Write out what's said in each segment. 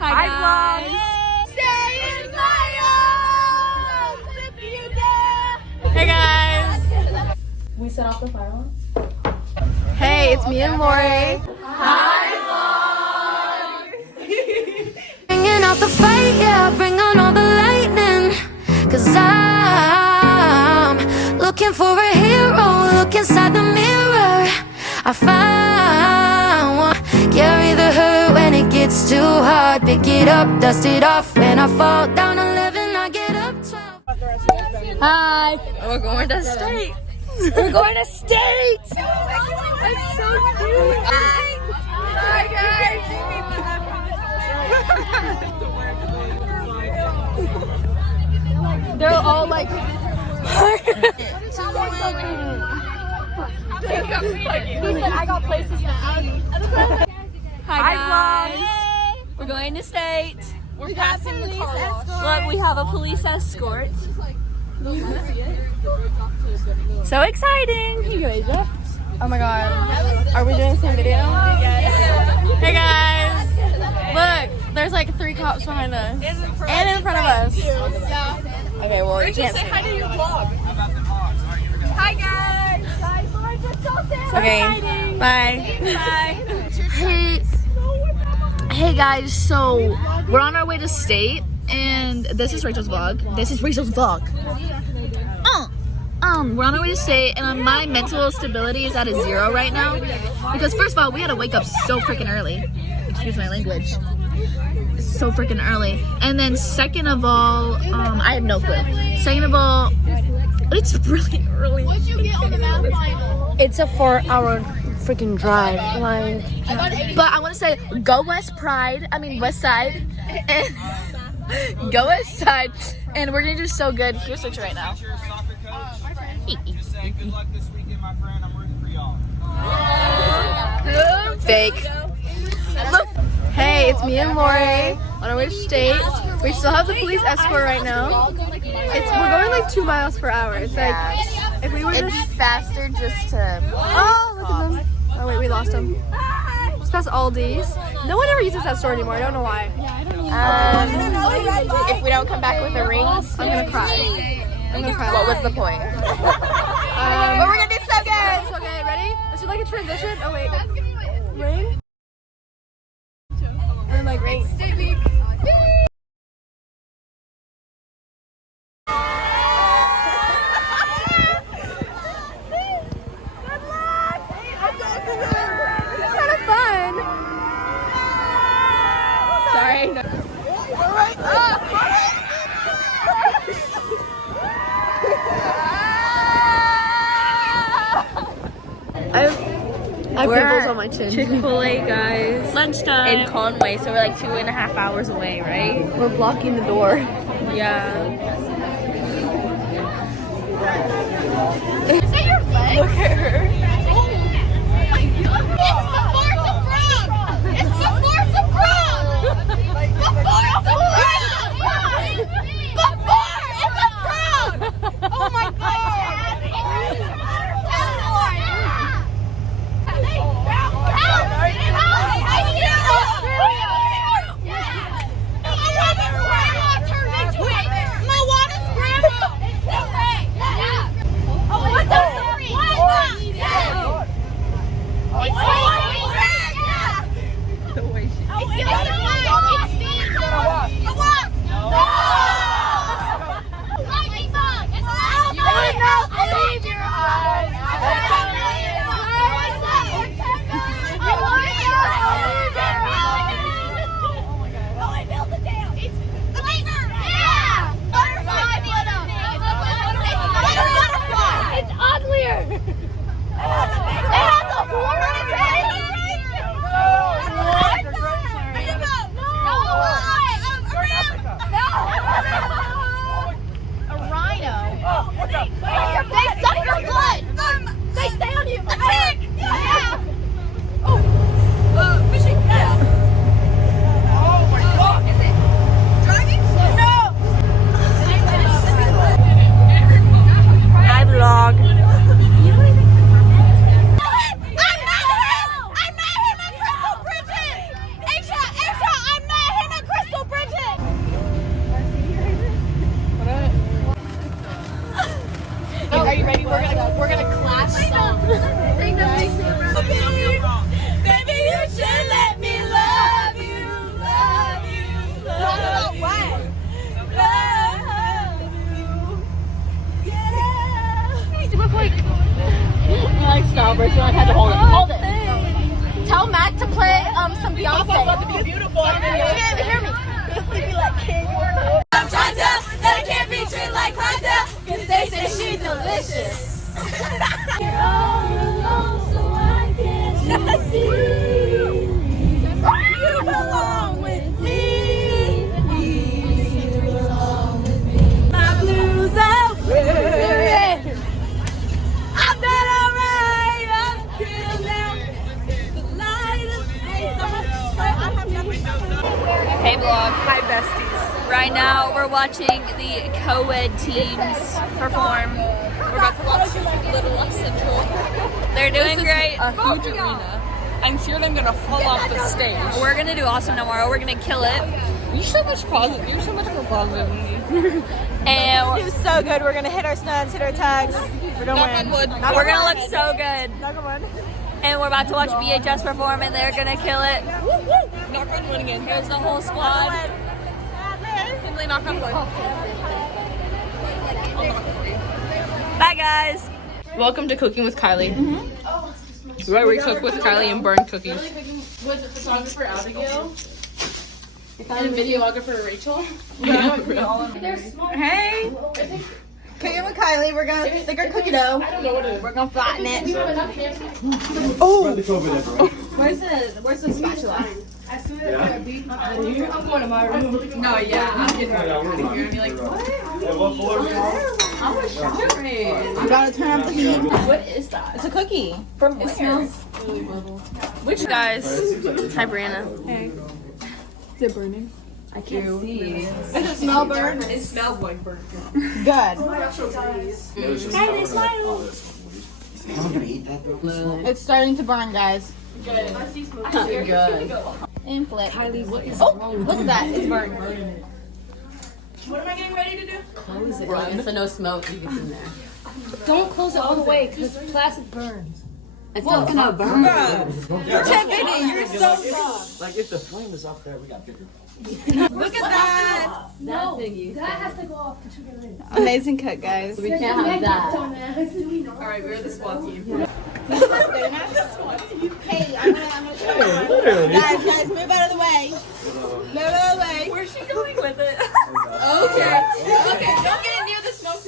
Hi guys. Stay in my arms if you dare. Hey guys. We set off the fire alarm. Hey, it's me and Lori. Bringing out the fight, yeah, bring on all the lightning. Cause I'm looking for a hero, look inside the mirror. I found one, carry the hurt when it gets too hard. Pick it up, dust it off, when I fall down 11, I get up 12. Hi. We're going to state. We're going to state. That's so cute. Hi guys. They're all like. He said I got places now. Hi guys. We're going to state. We're passing the car wash. Look, we have a police escort. So exciting! Here you go, Asia. Oh my god. Are we doing the same video? Yes. Hey guys! Look, there's like 3 cops behind us. And in front of us. Okay, well, you can't see. Hi to your vlog. Hi guys. Guys, we're just so sad. Okay, bye. Hey guys, so we're on our way to state, and this is Rachel's vlog. We're on our way to state, and my mental stability is at a 0 right now. Because first of all, we had to wake up so freaking early. Excuse my language. So freaking early. And then second of all, I have no clue. Second of all, it's really early. What'd you get on the math final? It's a 4-hour freaking drive. Like, But I want to say, go West Side, and go West Side, and we're gonna do so good. Here's a picture right now. Good luck this weekend, my friend. I'm rooting for y'all. Fake. Look. Hey, it's me and Lori on our way to state. We still have the police escort right now. We're going like 2 miles per hour. It's like if we were just faster just to. oh look at them. Oh wait, we lost them. Just past Aldi's. No one ever uses that store anymore. I don't know why. If we don't come back with the rings, I'm gonna cry. what was the point? But we're gonna do so good. So good. Ready? Let's do like a transition. Oh wait. Ring. And then like ring. Sorry. No. I have pimples on my chin. Chick-fil-A, guys. Lunchtime. In Conway, so we're like 2.5 hours away, right? We're blocking the door. Yeah. Is that your leg? Look at her. It's the force of Frog! The force of Frog! Oh my god! Hey vlog. Hi besties. Right now we're watching the co-ed teams perform. We're about to watch Little Less Central. They're doing great. A huge arena. I'm scared I'm gonna fall off the stage. We're gonna do awesome tomorrow. We're gonna kill it. You're so much positive. You're so much more positive than me. And It was so good. We're gonna hit our studs, hit our tags. We're gonna Knock win. on wood. we're gonna look so good. Knock on wood. And we're about to watch BHS perform and they're gonna kill it. Knock on wood again. Here's the whole squad. Finley, knock on wood. Bye guys. Welcome to Cooking with Kylie. Where we cook with Kylie and burn cookies. With photographer Abigail and videographer Rachel. Hey. Cooking with Kylie. We're gonna stick our cookie dough. We're gonna flatten it. Where's the spatula? I'm going to my room. No, yeah, I'm getting ready. You're gonna be like, what? I was showering. You gotta turn up the heat. What is that? It's a cookie. From where? It smells really little. Which guys? Hi Brianna. Is it burning? I can't see. Does it smell burnt? It smells like burnt. Good. It's starting to burn, guys. Good. And flip. Kylie, what is Oh, look at that. It's burnt. What am I getting ready to do? Close it. Run. So no smoke gets in there. Don't close it all the way because plastic burns. It's not gonna burn. Tiffany, you're so wrong. Like if the flame is up there, we got bigger. Look at that. That thingy. That has to go off to get in. Amazing cook, guys. We can't have that. Alright, we're the SWAT team. Hey, I'm gonna show you. Guys, move out of the way. Move out of the way. Where's she going with it? Okay, don't get near the smoke.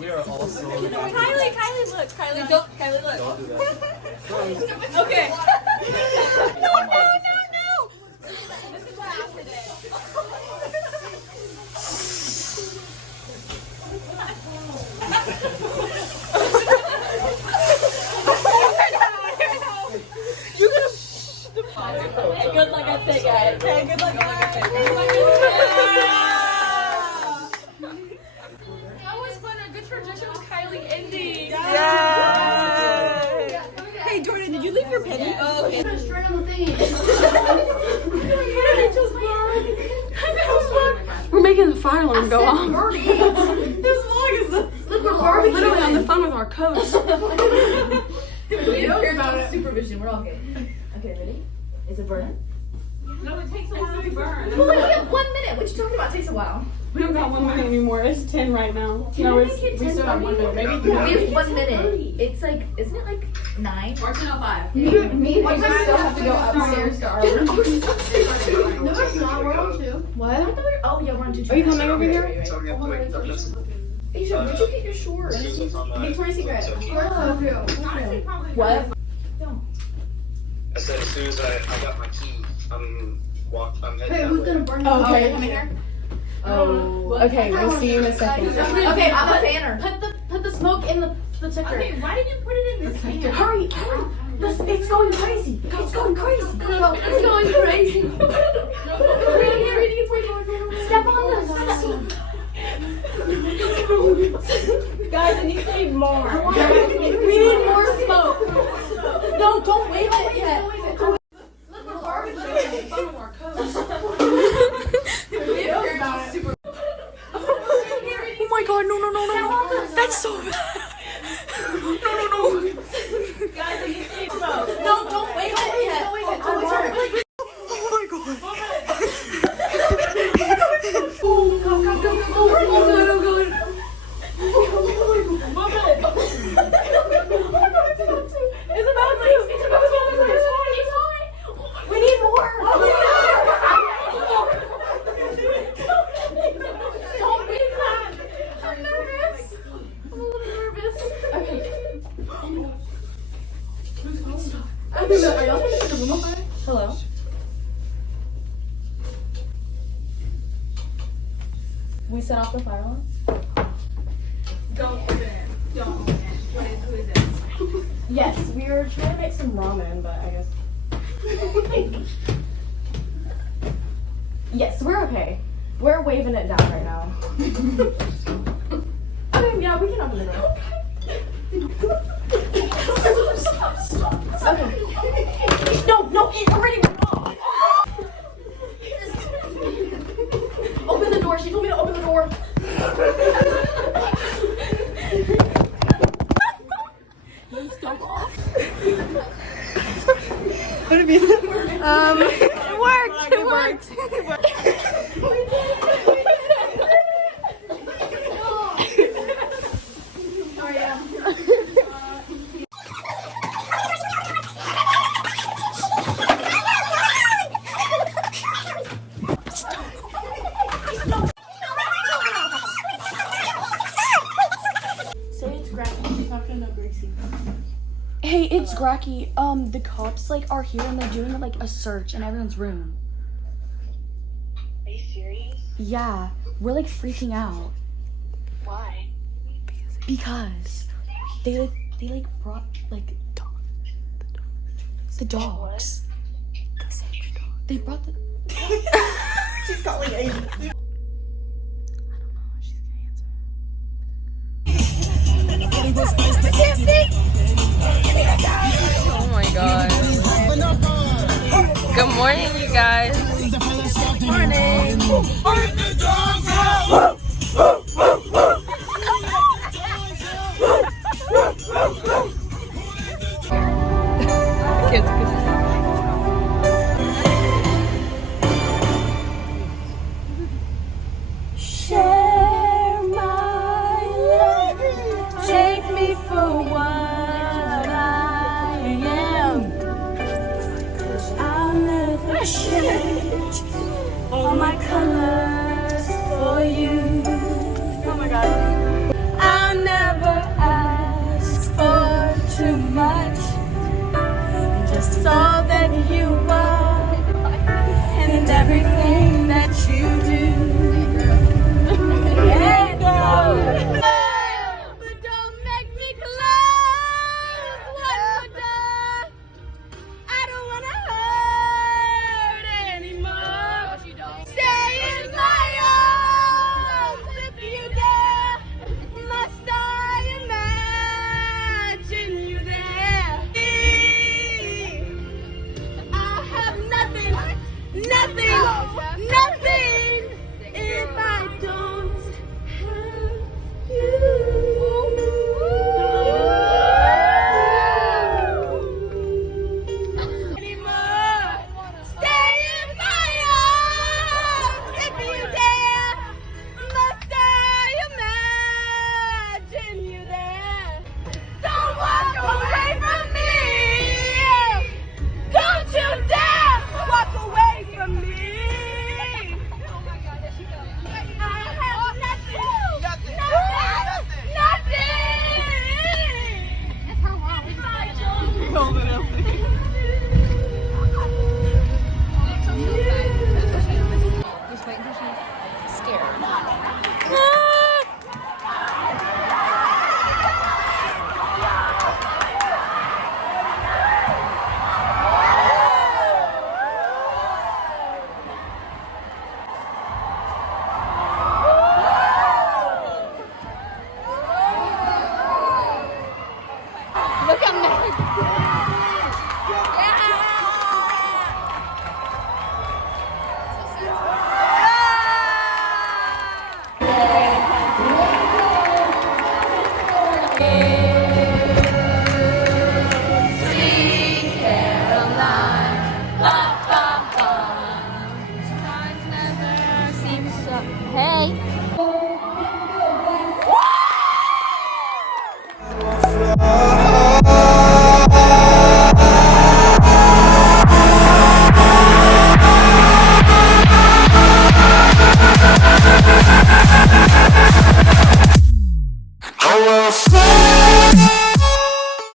We are all so Kylie, look. Kylie, look. Okay. No. Good luck, I say, guys. Okay, good luck, guys. Always fun, a good tradition with Kylie ending. Hey, Jordan, did you leave your penny? Oh, okay. We're making the fire alarm go off. As long as this. We're literally on the phone with our coach. We don't care about supervision. We're all good. Okay, ready? Is it burning? No, it takes a while to burn. Well, we have 1 minute. What you talking about? It takes a while. We don't got 1 minute anymore. It's 10 right now. No, it's we still have 1 minute. Maybe We have 1 minute. It's like, isn't it like 9? Or 10:05. me and Adrian still have to go upstairs to our room. No, it's not. We're on 2. What? Oh, yeah, we're on 2. Are you coming over here? Asia, where'd you get your shorts? Victoria's Secret. What? I said as soon as I got my key, I'm heading Hey, that who's way. gonna burn Okay. Come here. Oh. Okay, we'll see you in a second. Okay, I'm a fanner. Put the smoke in the detector. Okay, why did you put it in this can? Hurry! It's going crazy! It's going crazy! It's going crazy! Step on this! Guys, I need to need more. We need more smoke! No, don't wave it yet! Oh my god, no. That's so bad. No. Guys, I need to see smoke. No, don't wave it yet! We need more! Don't be that! I'm nervous! I'm a little nervous. Okay. Are y'all trying to set the room on fire? Hello? We set off the fire alarm? Don't put it in. Don't put it in. Who is it? Yes, we were trying to make some ramen, but I guess. Yes, we're okay. We're waving it down right now. Okay, yeah, we can open the door. Okay. No, it already went off. Open the door. She told me to open the door. It worked. Hey, it's Gracky. The cops like are here and they're doing like a search in everyone's room. Are you serious? Yeah, we're like freaking out Why? because they like brought like the dogs. They brought the. She's calling Amy. Oh my god. Good morning, you guys. Morning.